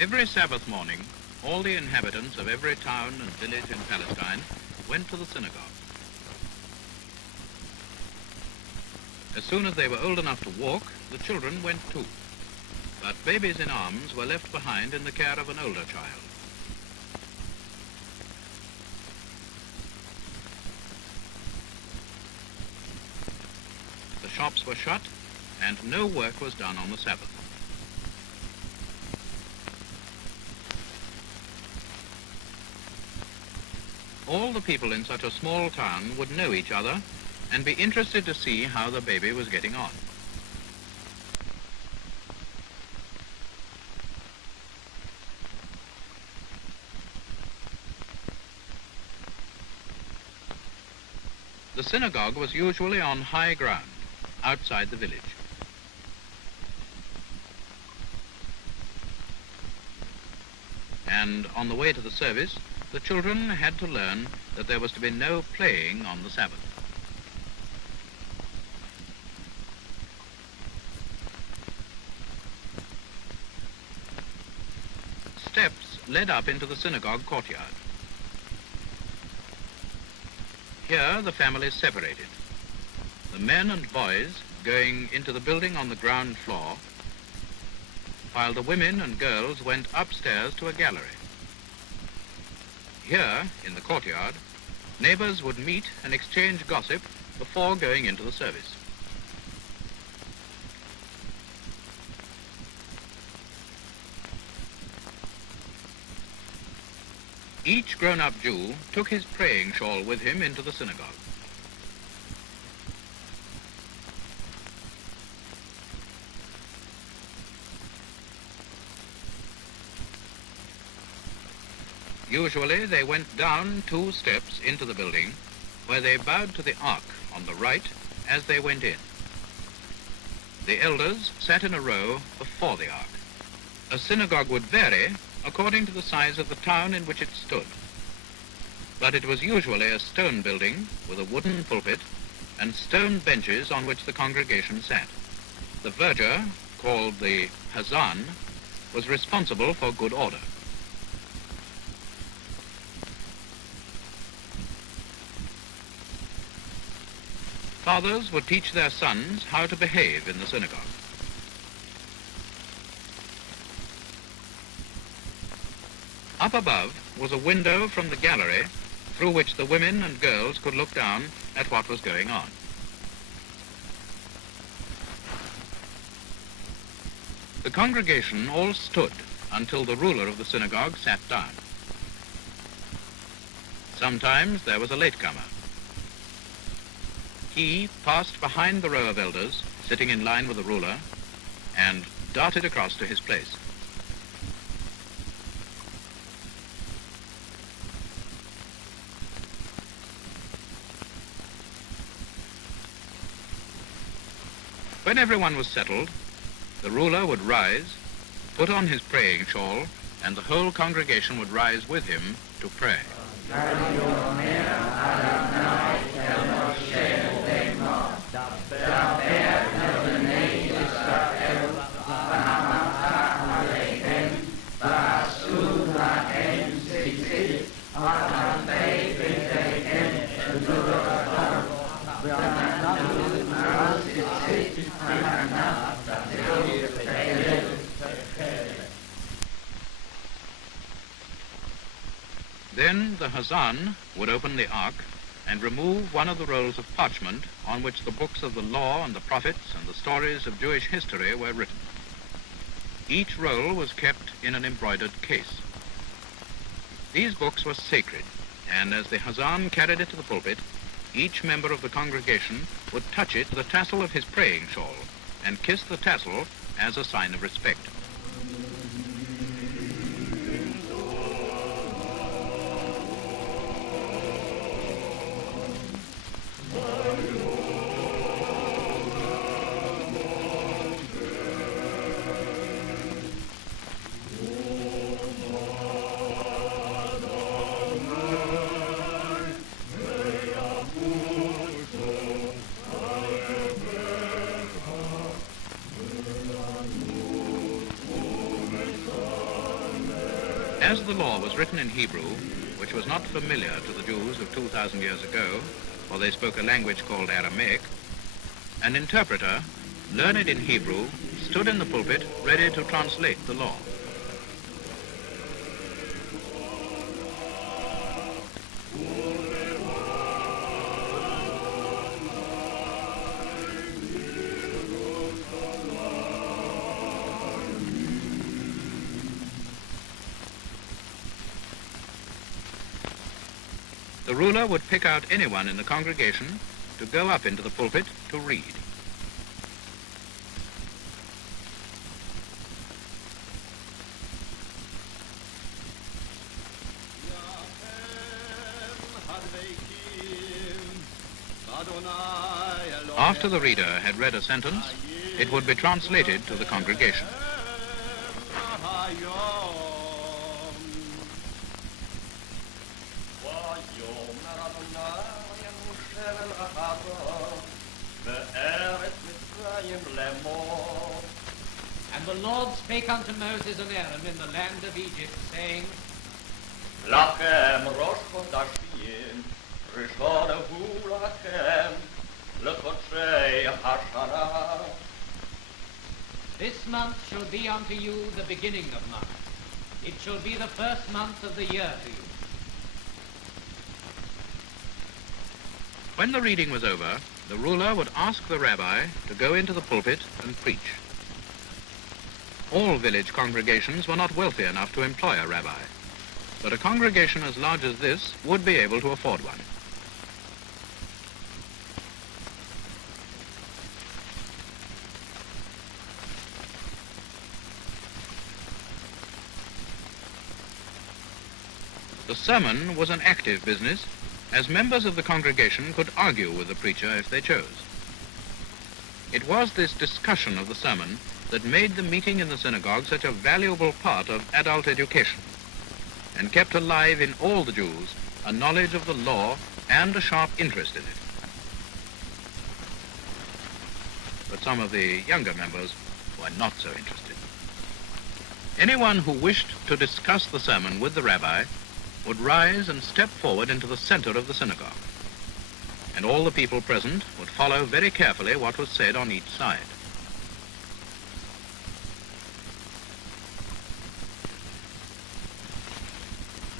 Every Sabbath morning, all the inhabitants of every town and village in Palestine went to the synagogue. As soon as they were old enough to walk, the children went too. But babies in arms were left behind in the care of an older child. The shops were shut, and no work was done on the Sabbath. All the people in such a small town would know each other and be interested to see how the baby was getting on. The synagogue was usually on high ground, outside the village. And on the way to the service, the children had to learn that there was to be no playing on the Sabbath. Steps led up into the synagogue courtyard. Here the families separated, the men and boys going into the building on the ground floor, while the women and girls went upstairs to a gallery. Here, in the courtyard, neighbors would meet and exchange gossip before going into the service. Each grown-up Jew took his praying shawl with him into the synagogue. Usually they went down 2 steps into the building, where they bowed to the ark on the right as they went in. The elders sat in a row before the ark. A synagogue would vary according to the size of the town in which it stood, but it was usually a stone building with a wooden pulpit and stone benches on which the congregation sat. The verger, called the Hazan, was responsible for good order. Fathers would teach their sons how to behave in the synagogue. Up above was a window from the gallery through which the women and girls could look down at what was going on. The congregation all stood until the ruler of the synagogue sat down. Sometimes there was a latecomer. He passed behind the row of elders, sitting in line with the ruler, and darted across to his place. When everyone was settled, the ruler would rise, put on his praying shawl, and the whole congregation would rise with him to pray. Then the Hazan would open the ark and remove one of the rolls of parchment on which the books of the law and the prophets and the stories of Jewish history were written. Each roll was kept in an embroidered case. These books were sacred, and as the Hazan carried it to the pulpit, each member of the congregation would touch it with the tassel of his praying shawl and kiss the tassel as a sign of respect. As the law was written in Hebrew, which was not familiar to the Jews of 2,000 years ago, for they spoke a language called Aramaic, an interpreter, learned in Hebrew, stood in the pulpit ready to translate the law. The ruler would pick out anyone in the congregation to go up into the pulpit to read. After the reader had read a sentence, it would be translated to the congregation. And the Lord spake unto Moses and Aaron in the land of Egypt, saying, Lachem rosh chodashim, rishon hu lachem, lechotrei hashana. This month shall be unto you the beginning of months. It shall be the first month of the year to you. When the reading was over, the ruler would ask the rabbi to go into the pulpit and preach. All village congregations were not wealthy enough to employ a rabbi, but a congregation as large as this would be able to afford one. The sermon was an active business, as members of the congregation could argue with the preacher if they chose. It was this discussion of the sermon that made the meeting in the synagogue such a valuable part of adult education, and kept alive in all the Jews a knowledge of the law and a sharp interest in it. But some of the younger members were not so interested. Anyone who wished to discuss the sermon with the rabbi would rise and step forward into the center of the synagogue, and all the people present would follow very carefully what was said on each side.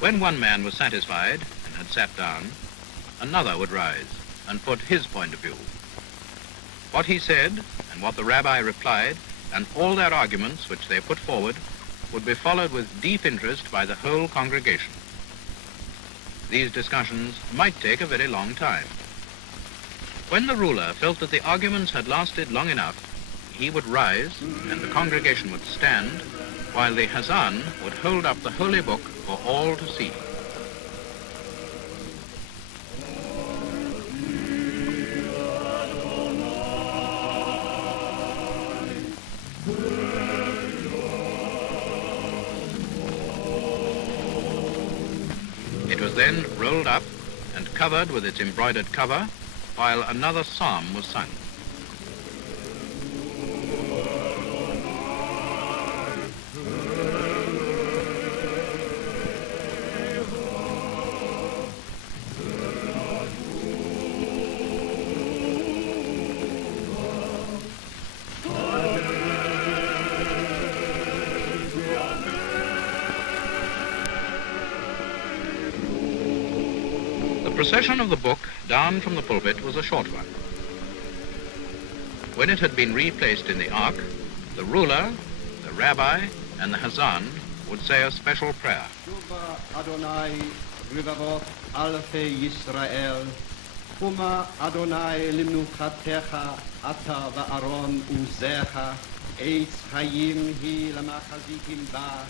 When one man was satisfied and had sat down, another would rise and put his point of view. What he said and what the rabbi replied and all their arguments which they put forward would be followed with deep interest by the whole congregation. These discussions might take a very long time. When the ruler felt that the arguments had lasted long enough, he would rise and the congregation would stand, while the Hazan would hold up the holy book for all to see. It was then rolled up and covered with its embroidered cover, while another psalm was sung. The procession of the book down from the pulpit was a short one. When it had been replaced in the ark, the ruler, the rabbi, and the Hazan would say a special prayer. Shuba Adonai Rivavot Alfei Yisrael, Huma Adonai Limnuchatecha Ata Va'aron Uzecha, Eitz Hayim Hi Lamachazikim Ba,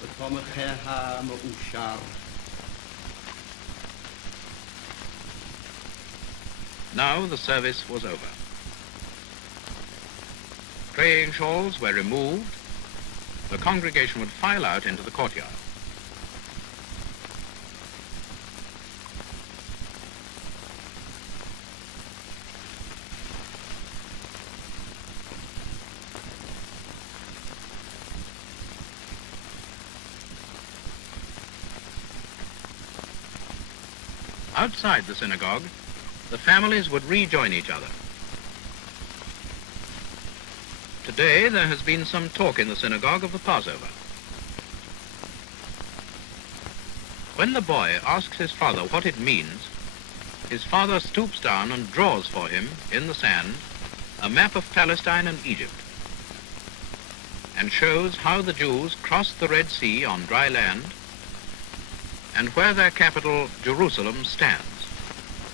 V'tomecheha Ma'ushar. Now the service was over. Praying shawls were removed. The congregation would file out into the courtyard. outside the synagogue, the families would rejoin each other. Today there has been some talk in the synagogue of the Passover. When the boy asks his father what it means, his father stoops down and draws for him, in the sand, a map of Palestine and Egypt, and shows how the Jews crossed the Red Sea on dry land, and where their capital, Jerusalem, stands,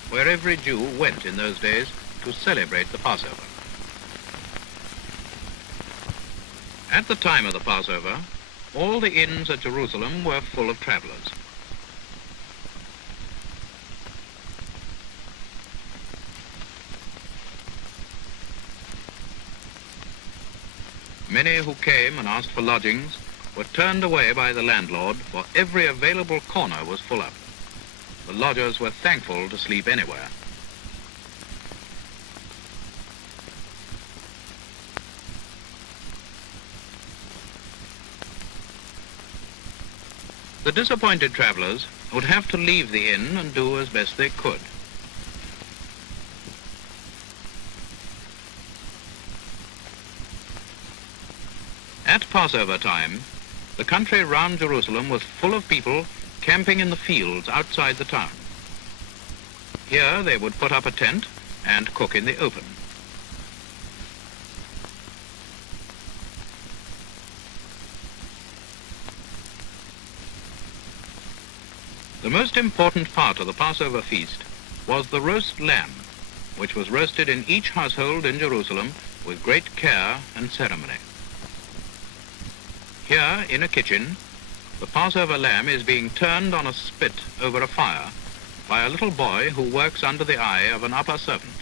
where every Jew went in those days to celebrate the Passover. At the time of the Passover, all the inns at Jerusalem were full of travelers. Many who came and asked for lodgings were turned away by the landlord, for every available corner was full up. The lodgers were thankful to sleep anywhere. The disappointed travelers would have to leave the inn and do as best they could. At Passover time, the country round Jerusalem was full of people camping in the fields outside the town. Here they would put up a tent and cook in the open. The most important part of the Passover feast was the roast lamb, which was roasted in each household in Jerusalem with great care and ceremony. Here, in a kitchen, the Passover lamb is being turned on a spit over a fire by a little boy who works under the eye of an upper servant.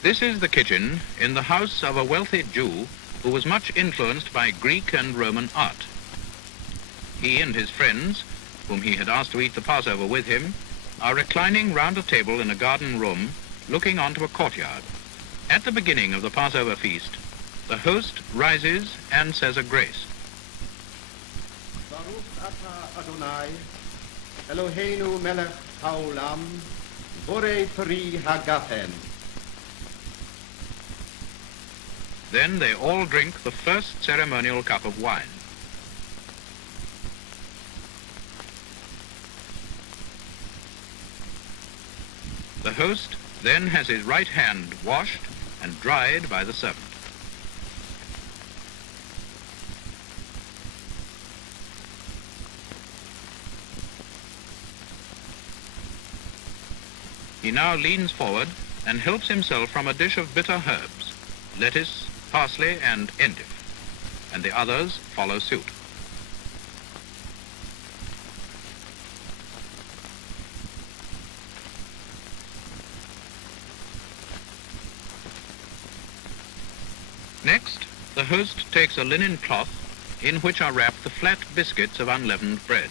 This is the kitchen in the house of a wealthy Jew who was much influenced by Greek and Roman art. He and his friends, whom he had asked to eat the Passover with him, are reclining round a table in a garden room looking onto a courtyard. At the beginning of the Passover feast, the host rises and says a grace. Baruch atah Adonai, Eloheinu melech haolam, borei peri hagafen. Then they all drink the first ceremonial cup of wine. The host then has his right hand washed and dried by the servant. He now leans forward and helps himself from a dish of bitter herbs, lettuce, parsley, and endive, and the others follow suit. Next, the host takes a linen cloth in which are wrapped the flat biscuits of unleavened bread.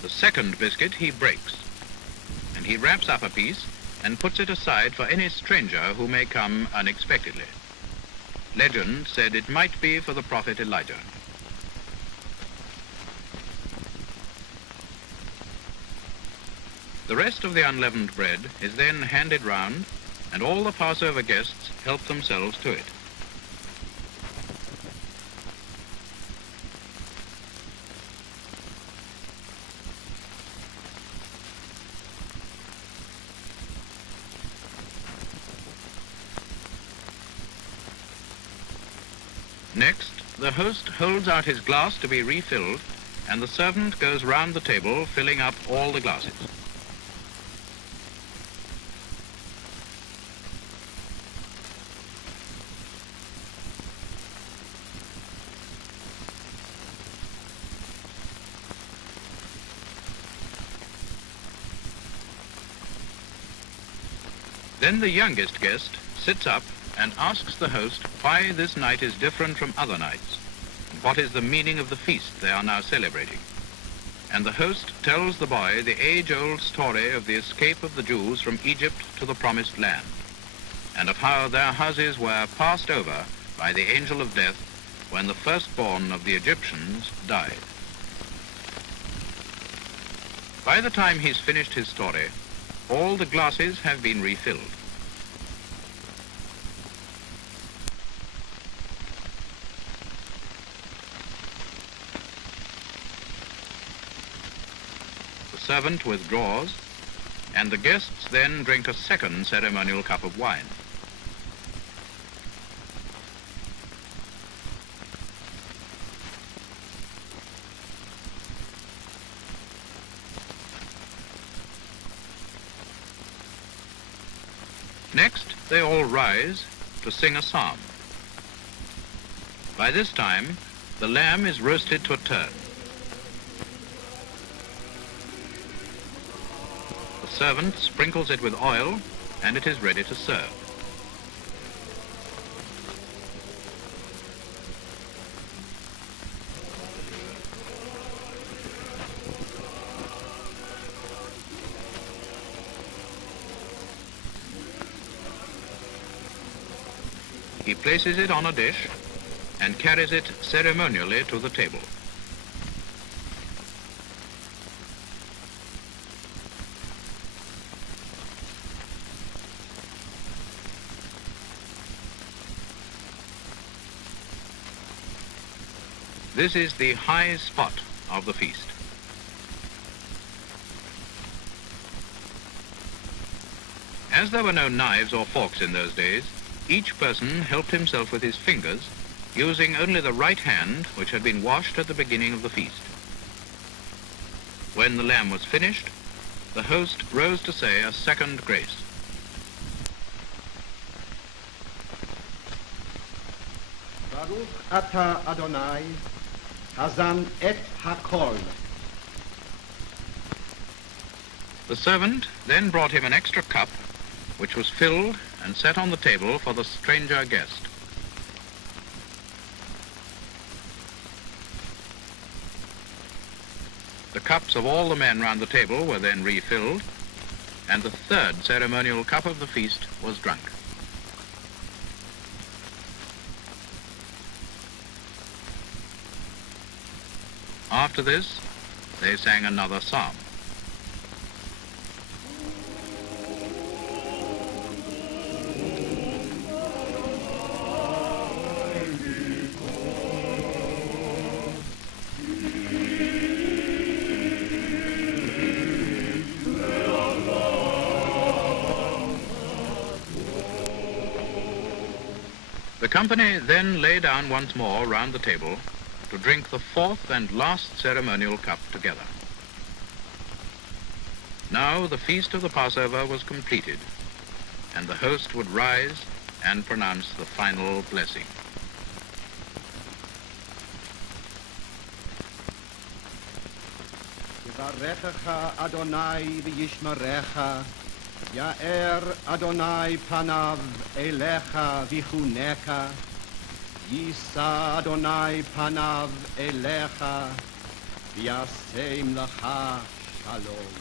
The second biscuit he breaks, and he wraps up a piece and puts it aside for any stranger who may come unexpectedly. Legend said it might be for the prophet Elijah. The rest of the unleavened bread is then handed round, and all the Passover guests help themselves to it. Next, the host holds out his glass to be refilled, and the servant goes round the table filling up all the glasses. Then the youngest guest sits up and asks the host why this night is different from other nights, and what is the meaning of the feast they are now celebrating. And the host tells the boy the age-old story of the escape of the Jews from Egypt to the Promised Land, and of how their houses were passed over by the angel of death when the firstborn of the Egyptians died. By the time he's finished his story, all the glasses have been refilled. The servant withdraws, and the guests then drink a second ceremonial cup of wine. Next, they all rise to sing a psalm. By this time, the lamb is roasted to a turn. The servant sprinkles it with oil, and it is ready to serve. He places it on a dish and carries it ceremonially to the table. This is the high spot of the feast. As there were no knives or forks in those days, each person helped himself with his fingers, using only the right hand, which had been washed at the beginning of the feast. When the lamb was finished, the host rose to say a second grace. Baruch Ata Adonai, Hazan et Hakol. The servant then brought him an extra cup, which was filled and set on the table for the stranger guest. The cups of all the men round the table were then refilled, and the third ceremonial cup of the feast was drunk. After this, they sang another psalm. The company then lay down once more round the table to drink the fourth and last ceremonial cup together. Now the feast of the Passover was completed, and the host would rise and pronounce the final blessing. Yivarechecha Adonai v'yishmerecha, Ya'er Adonai panav elecha v'chuneka, Yisa Adonai panav elecha, v'yasem lecha shalom.